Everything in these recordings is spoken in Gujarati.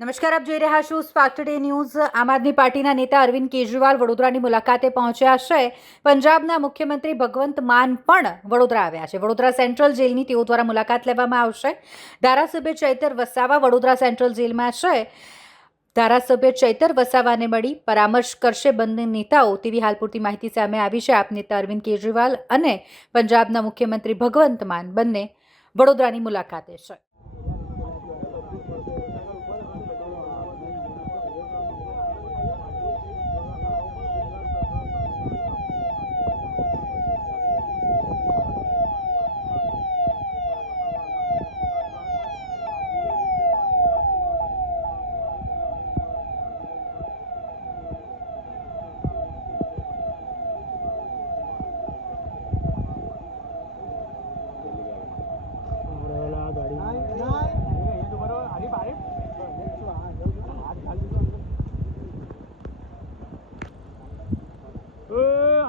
નમસ્કાર, આપ જોઈ રહ્યા છો સ્પાર્ક ટુડે ન્યૂઝ। આમ આદમી પાર્ટીના નેતા અરવિંદ કેજરીવાલ વડોદરાની મુલાકાતે પહોંચ્યા છે। પંજાબના મુખ્યમંત્રી ભગવંત માન પણ વડોદરા આવ્યા છે। વડોદરા સેન્ટ્રલ જેલની તેઓ દ્વારા મુલાકાત લેવામાં આવશે। ધારાસભ્ય ચૈતર વસાવા વડોદરા સેન્ટ્રલ જેલમાં છે। ધારાસભ્ય ચૈતર વસાવાને મળી પરામર્શ કરશે બંને નેતાઓ, તેવી હાલ પૂરતી માહિતી સામે આવી છે। આપ નેતા અરવિંદ કેજરીવાલ અને પંજાબના મુખ્યમંત્રી ભગવંત માન બંને વડોદરાની મુલાકાતે છે।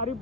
अरे